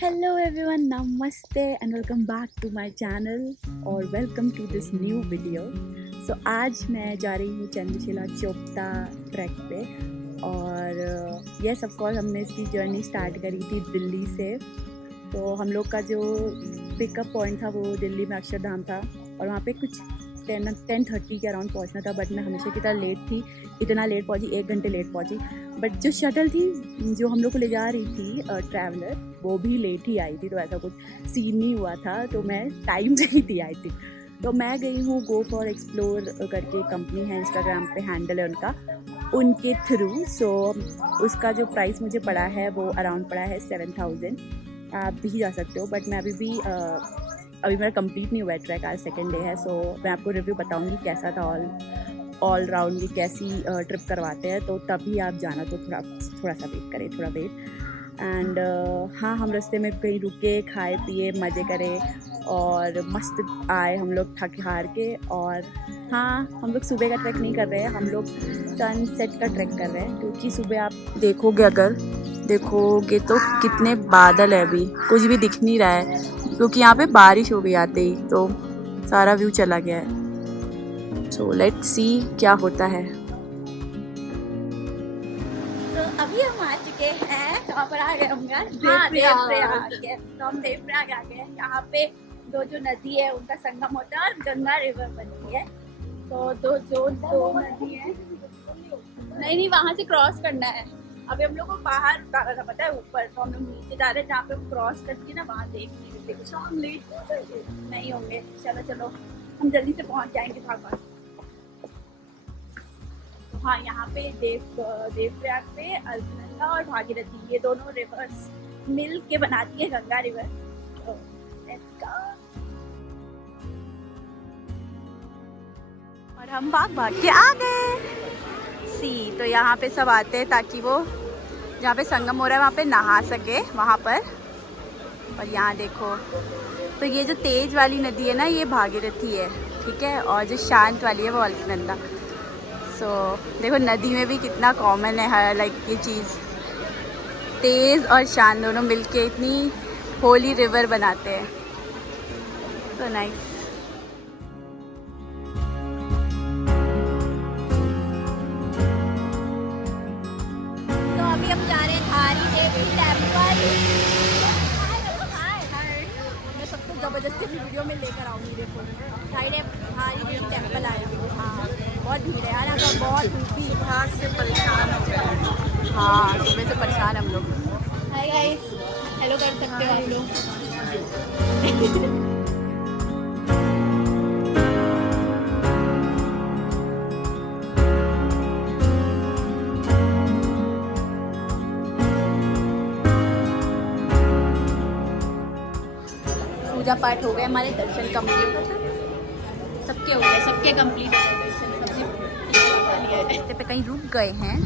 Hello everyone, namaste and welcome back to my channel और welcome to this new video. So आज मैं जा रही हूँ चंद्रशिला चोपता ट्रैक पे और yes of course हमने इसकी जर्नी स्टार्ट करी थी दिल्ली से। तो हम लोग का जो पिकअप पॉइंट था वो दिल्ली में अक्षरधाम था और वहाँ पे कुछ 10:30 के अराउंड पहुँचना था, बट मैं हमेशा की तरह लेट थी, इतना लेट पहुँची, 1 घंटे लेट पहुँची। बट जो शटल थी जो हम लोग को ले जा रही थी ट्रैवलर, वो भी लेट ही आई थी, तो ऐसा कुछ सीन नहीं हुआ था, तो मैं टाइम से ही थी आई थी। तो मैं गई हूँ गो फॉर एक्सप्लोर करके कंपनी है, इंस्टाग्राम पे हैंडल है उनका, उनके थ्रू। सो उसका जो प्राइस मुझे पड़ा है वो अराउंड पड़ा है 7000। आप भी जा सकते हो, बट मैं अभी मेरा कंप्लीट नहीं हुआ है ट्रैक, आज सेकेंड डे है। सो मैं आपको रिव्यू बताऊंगी कैसा था, ऑल राउंड की कैसी ट्रिप करवाते हैं, तो तभी आप जाना, तो थोड़ा सा वेट करें, थोड़ा वेट। एंड हाँ, हम रास्ते में कहीं रुके, खाए पिए, मज़े करे और मस्त आए हम लोग थक हार के। और हाँ, हम लोग सुबह का ट्रैक नहीं कर रहे हैं, हम लोग सनसेट का ट्रैक कर रहे हैं, क्योंकि सुबह आप देखोगे तो कितने बादल है, अभी कुछ भी दिख नहीं रहा है, क्योंकि यहाँ पे बारिश हो गई आते ही, तो सारा व्यू चला गया है। सो लेट्स सी क्या होता है। तो अभी हम आ चुके हैं, कहाँ पर आ गए हम? देवप्रयाग। तो हम देवप्रयाग आ गए हैं। यहाँ पे जो नदी है उनका संगम होता है और गंगा रिवर बनती है। तो दो नदी है, नहीं वहाँ से क्रॉस करना है। अभी हम लोग को बाहर उतारा था, पता है, ऊपर, तो हम लोग नीचे जा रहे हैं, जहाँ पे हम क्रॉस करके ना वहाँ देख नहीं होंगे। चलो हम जल्दी से पहुँच जाएंगे भागवत। हाँ, यहाँ पे देवप्रयाग पे अलकनंदा और भागीरथी, ये दोनों रिवर्स मिल के बनाती है गंगा रिवर। तो लेट्स गो। और हम भाग के आ गए। तो यहाँ पे सब आते हैं ताकि वो जहाँ पे संगम हो रहा है वहाँ पे नहा सके, वहाँ पर। और यहाँ देखो, तो ये जो तेज वाली नदी है ना, ये भागीरथी है, ठीक है, और जो शांत वाली है वो अलकनंदा। सो देखो नदी में भी कितना कॉमन है, लाइक ये चीज़, तेज़ और शांत दोनों मिलके इतनी होली रिवर बनाते हैं। तो नाइस। तो अभी हम जा रहे हैं धारी देवी टेम्पल। मैं सबको जबरदस्ती वीडियो में लेकर आऊँगी। देखो धारी देवी टेम्पल आए हुए। हाँ, बहुत भीड़ है यार, यहाँ पर बहुत भीड़, भाग से परेशान हो गए। हाँ, सुबह से परेशान हम लोग। हाय गाइस, हेलो कर सकते हो आप लोग। पूजा पाठ हो गए हमारे, दर्शन कंप्लीट, सबके हो गए, सबके कंप्लीट हो गए दर्शन। रास्ते पे कहीं रुक गए हैं,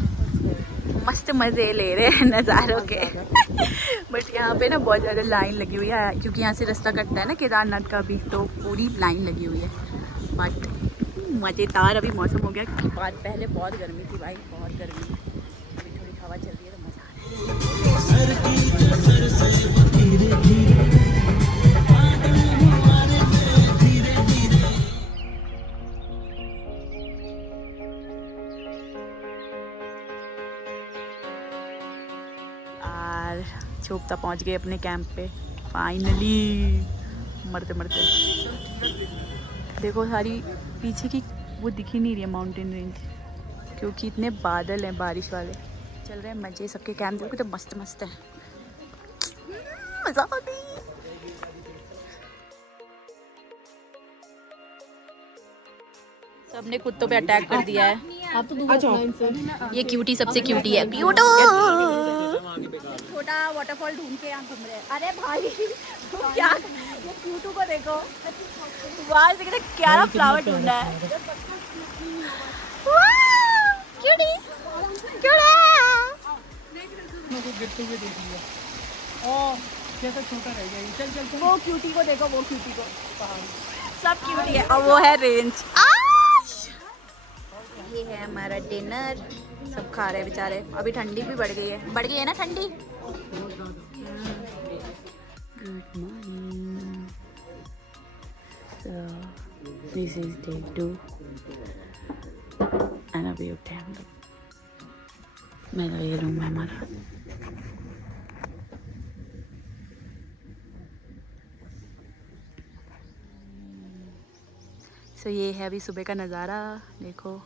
मस्त मज़े ले रहे हैं नज़ारों के। बट यहाँ पे ना बहुत ज़्यादा लाइन लगी हुई है, क्योंकि यहाँ से रास्ता कटता है ना केदारनाथ का भी, तो पूरी लाइन लगी हुई है। बट मज़ेदार अभी मौसम हो गया, क्योंकि बाद पहले बहुत गर्मी थी भाई, बहुत गर्मी। अभी थोड़ी हवा चल रही है तो मज़ा आ रहा है। चोपता पहुंच गए अपने कैंप पे फाइनली, मरते देखो सारी पीछे की वो दिख ही नहीं रही है माउंटेन रेंज, क्योंकि इतने बादल हैं बारिश वाले। चल रहे हैं मजे, सबके कैंप देखो तो मस्त है, मजा आ गई। सबने कुत्तों पे अटैक कर दिया है। आप तो ये क्यूटी सबसे क्यूटी है, क्यूटो। छोटा वाटरफॉल ढूंढ के यहाँ घूम रहे हैं। अरे भाई क्या, ये क्यूटू को देखो, वहाँ से कितना प्यारा फ्लावर ढूंढा है। क्यूटी कैसा छोटा रह गया। चल वो क्यूटी को देखो, वो क्यूटी को, सब क्यूटी है। और वो है रेंज। ये है हमारा डिनर, सब खा रहे हैं बेचारे। अभी ठंडी भी बढ़ गई है ना ठंडी। morning. So this is day 2 and अभी उठे हम लोग. मेरा ये रूम है हमारा. तो ये है अभी सुबह का नज़ारा. देखो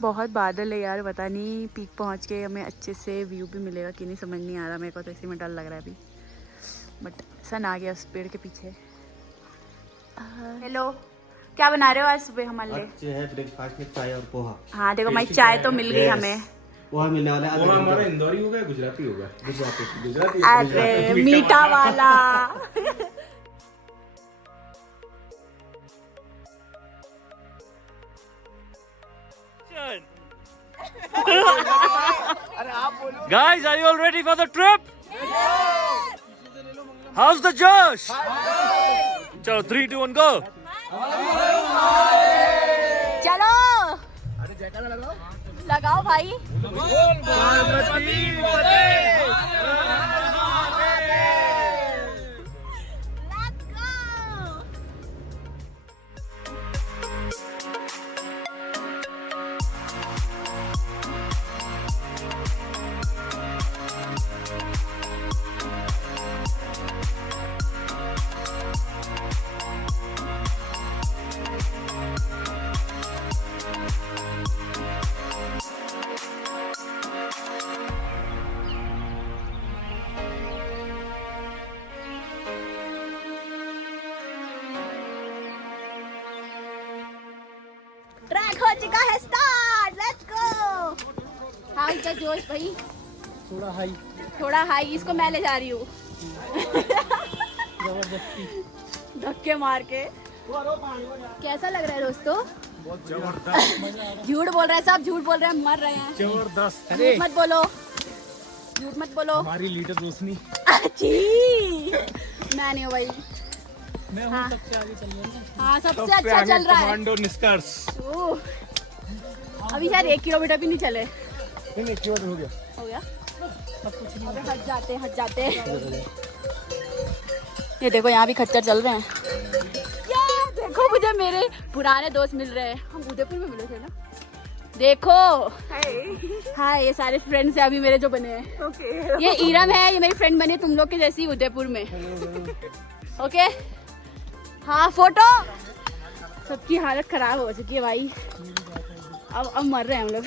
बहुत बादल है यार, पता नहीं पीक पहुंच के हमें अच्छे से व्यू भी मिलेगा कि नहीं, समझ नहीं आ रहा. मेरे को तो इसी में डर लग रहा है अभी, बट सन आ गया उस पेड़ के पीछे. हेलो, क्या बना रहे हो आज सुबह हमारे लिए? है ब्रेकफास्ट में चाय और पोहा. हाँ देखो माई, चाय तो मिल गई हमें. पोहा मिलने वाला है. पोहा हमारा इंदौरी होगा, गुजराती होगा. गुजराती अरे मीठा वाला. Guys, are you all ready for the trip? Yes! How's the Josh? चलो 3, 2, 1 go. चलो लगाओ भाई. ट्रैक हो चुका है स्टार्ट. Let's go. हाई का जोश भाई, थोड़ा हाई. इसको मैं ले जा रही हूँ धक्के मार के. कैसा लग रहा है दोस्तों? झूठ बोल रहे हैं सब, झूठ बोल रहे हैं, मर रहे हैं. जबरदस्त. झूठ मत बोलो, झूठ मत बोलो. हमारी लीडर रोशनी. अच्छी मैं नहीं हूँ भाई. मैं हूँ सबसे आगे चल रहा है. हाँ सबसे अच्छा चल रहा है. कमांडो निष्कर्ष. अभी शायद 1 किलोमीटर भी नहीं चले. नहीं 1 किलोमीटर हो गया. हो गया. अबे हट जाते हट जाते. ये देखो यहाँ भी खच्चर चल रहे हैं. यार देखो मुझे मेरे पुराने दोस्त मिल रहे हैं. हम उदयपुर में मिले थे ना. देखो हाय, ये सारे फ्रेंड्स हैं अभी मेरे जो बने हैं. ये ईरम है, ये मेरी फ्रेंड बनी तुम लोग के जैसी उदयपुर में. ओके हाँ फोटो. सबकी हालत खराब हो चुकी है भाई. अब मर रहे हैं हम लोग.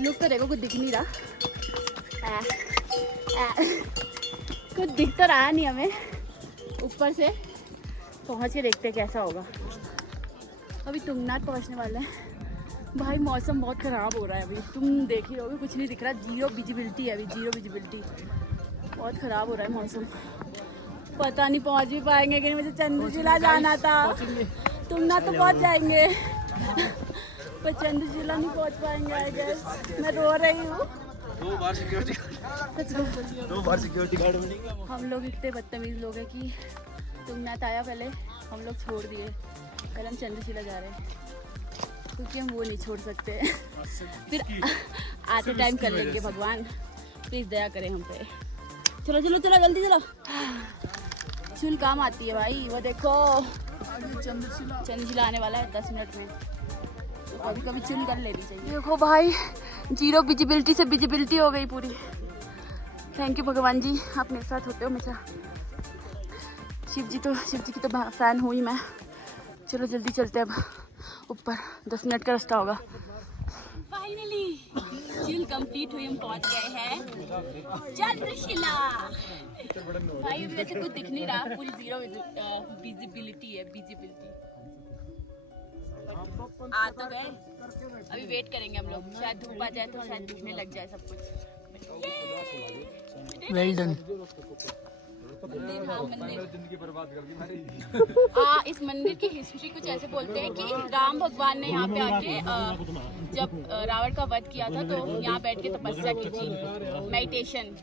लुक तो देखो, कुछ दिख नहीं रहा. कुछ दिख तो रहा नहीं हमें. ऊपर से पहुंच के देखते हैं कैसा होगा. अभी तुंगनाथ पहुंचने वाले हैं भाई. मौसम बहुत ख़राब हो रहा है अभी, तुम देख ही होगे. कुछ नहीं दिख रहा. 0 विजिबिलिटी है अभी, 0 विजिबिलिटी. बहुत ख़राब हो रहा है मौसम. पता नहीं पहुंच भी पाएंगे कि नहीं. मुझे चंद्रशिला जाना था. तुंगनाथ तो पहुंच जाएंगे पर चंद्रशिला नहीं पहुंच पाएंगे आई गेस. मैं रो रही हूँ. 2 बार सिक्योरिटी गार्ड बनेंगे. हम लोग इतने बदतमीज लोग हैं कि तुंगनाथ आया पहले हम लोग छोड़ दिए. पहले हम चंद्रशिला जा रहे हैं क्योंकि हम वो नहीं छोड़ सकते. फिर आते टाइम कर लेंगे. भगवान प्लीज दया करें हम पे. चलो चलो चलो जल्दी चलो. चुल काम आती है भाई. वो देखो चंद्रशिला आने वाला है 10 मिनट में. तो कभी कभी चुल कर लेनी चाहिए. देखो भाई 0 विजिबिलिटी से विजिबिलिटी हो गई पूरी. थैंक यू भगवान जी, आप मेरे साथ होते हो हमेशा. शिव जी की तो फैन हुई मैं. चलो जल्दी चलते हैं अब ऊपर. 10 मिनट का रास्ता होगा. फाइनली चिल कंप्लीट हुई. हम पहुंच गए हैं चंद्रशिला. भाई अभी वैसे कुछ दिख नहीं रहा. पूरी 0 विजिबिलिटी है. विजिबिलिटी आ तो गए. अभी वेट करेंगे हम लोग. शायद धूप आ जाए तो शायद दिखने लग जाए सब कुछ. Well done. इस मंदिर की हिस्ट्री कुछ ऐसे बोलते हैं कि राम भगवान ने यहाँ पे आके जब रावण का वध किया था तो यहाँ बैठ के तपस्या की थी, मेडिटेशन.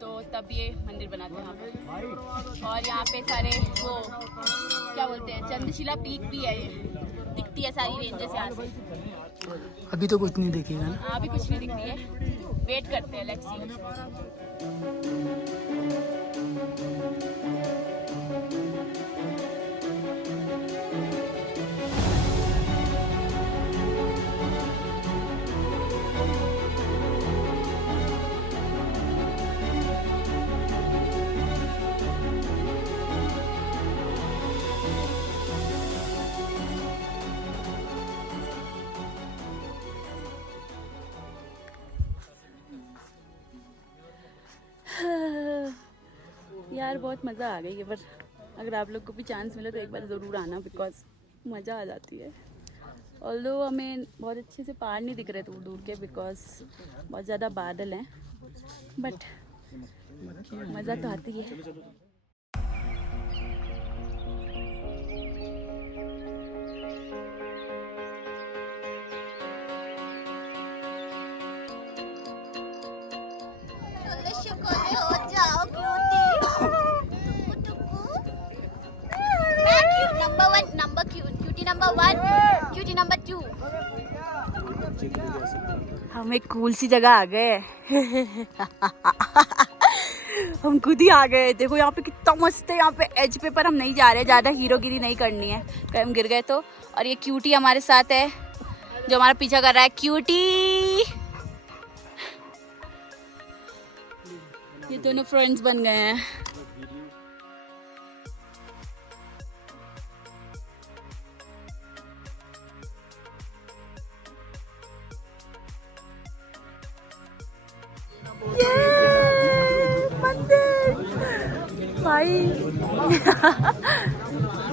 तो तब ये मंदिर बनाते हैं यहाँ पे. और यहाँ पे सारे वो क्या बोलते हैं, चंद्रशिला पीक भी है. ये दिखती है सारी रेंजेस यहाँ से. अभी तो कुछ नहीं दिखेगा ना. अभी कुछ नहीं दिख रही है. वेट करते हैं. Let's see. यार बहुत मज़ा आ गई है, पर अगर आप लोग को भी चांस मिले तो एक बार ज़रूर आना, बिकॉज मज़ा आ जाती है। ऑल्दो हमें बहुत अच्छे से पहाड़ नहीं दिख रहे दूर दूर के, बिकॉज बहुत ज़्यादा बादल हैं, बट मज़ा तो आती है। हम एक कूल सी जगह आ गए। हम खुद ही आ गए। देखो यहाँ पे कितना मस्त है, यहाँ पे एज पे, पर हम नहीं जा रहे, ज़्यादा हीरोगिरी नहीं करनी है, कहीं हम गिर गए तो। और ये क्यूटी हमारे साथ है जो हमारा पीछा कर रहा है। क्यूटी, ये दोनों फ्रेंड्स बन गए हैं। भाई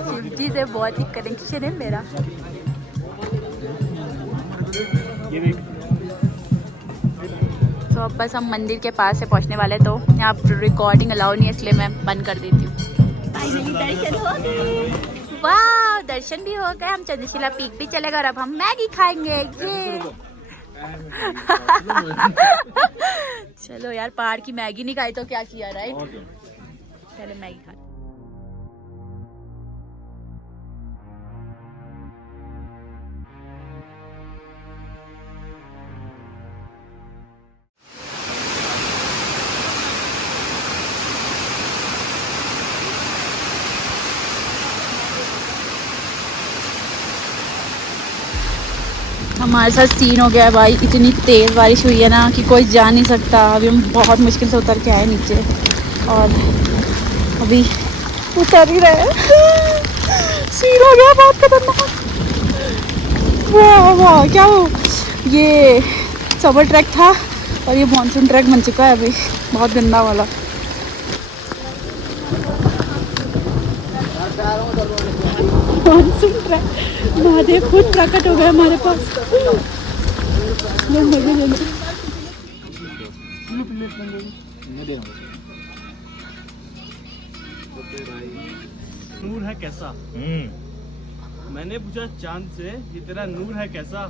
शिव जी से बहुत ही कनेक्शन है मेरा। तो अब बस हम मंदिर के पास से पहुंचने वाले, तो यहाँ रिकॉर्डिंग अलाउ नहीं है, इसलिए मैं बंद कर देती हूँ। फाइनली दर्शन हो गए। वाह, दर्शन भी हो गए। हम चंद्रशिला पीक भी चले गए और अब हम मैगी खाएंगे। ये चलो यार, पहाड़ की मैगी नहीं खाई तो क्या किया, राइट? पहले मैगी खा। हमारे साथ सीन हो गया है भाई, इतनी तेज़ बारिश हुई है ना कि कोई जा नहीं सकता। अभी हम बहुत मुश्किल से उतर के आए नीचे और अभी उतर ही रहे। सीन हो गया बहुत खतरनाक। वाह वाह, क्या हो, ये समर ट्रैक था और ये मानसून ट्रैक बन चुका है अभी, बहुत गंदा वाला। मानसून ट्रैक, महादेव खुद प्रकट हो गए हमारे पास। नूर है कैसा? मैंने पूछा चांद से, ये तेरा नूर है कैसा?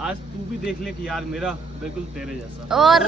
आज तू भी देख ले कि यार मेरा बिल्कुल तेरे जैसा। और